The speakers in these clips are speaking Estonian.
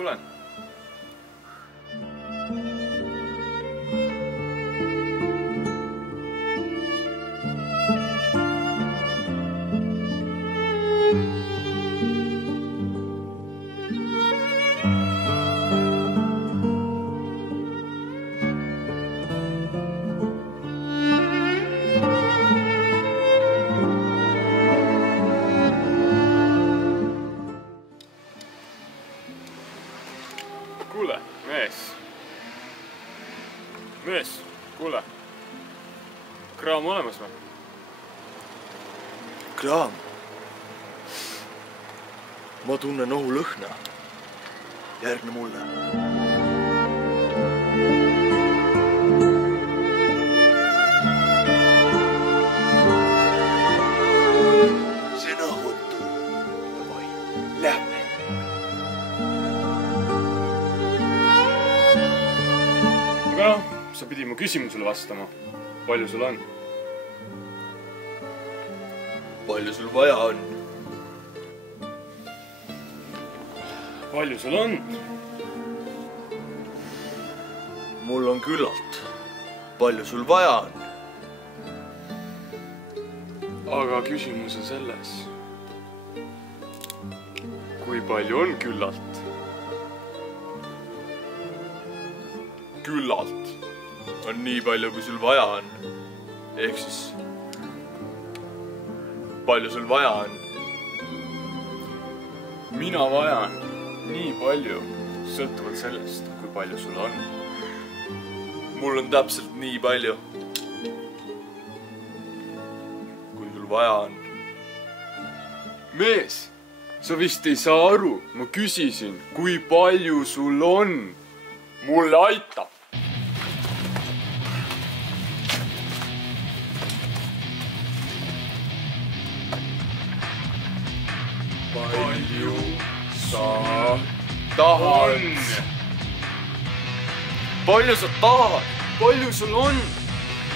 tulen. Kuule, mees, kuule. Kraam olemas või? Kraam? Ma tunnen ohulõhna. Järgne mulle. See on õhutu. Davai, lähme. Aga noh, sa pidi mu küsimusele vastama. Palju sul on? Palju sul vaja on? Palju sul on? Mul on küllalt. Palju sul vaja on? Aga küsimus on selles. Kui palju on küllalt? Küllalt on nii palju, kui sul vaja on. Ehk siis, palju sul vaja on? Mina vajan nii palju, sõltuvalt sellest, kui palju sul on. Mul on täpselt nii palju, kui sul vaja on. Mees, sa vist ei saa aru. Ma küsisin, kui palju sul on. Mulle aitab. Palju sa tahad? Palju sa tahad? Palju sul on?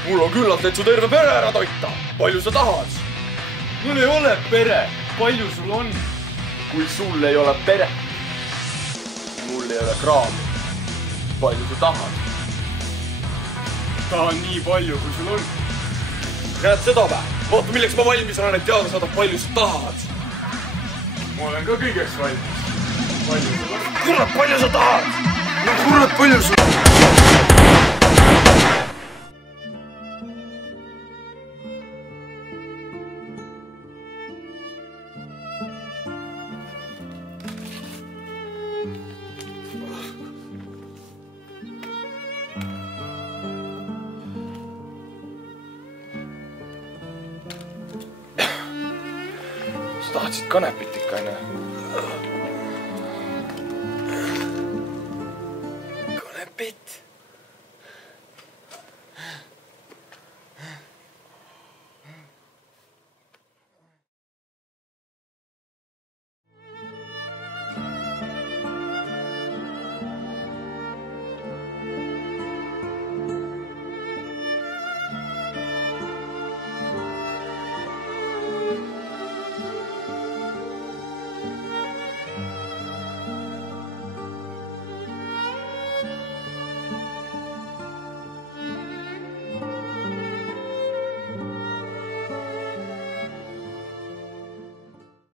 Mul on küllalt, et su terve pere ära toita. Palju sa tahad? Mul ei ole pere. Palju sul on? Kui sul ei ole pere, mul ei ole kraami. Palju sa tahad? Tahan nii palju, kui sul on. Näed seda vä? Vaata, milleks ma valmis olen, et teada saada, palju sa tahad. Ma olen ka kõigeks valmis. Palju sul on? Kurat, palju sa tahad? No kurat, palju sul on? Sa tahtsid kanepit ikka, aine?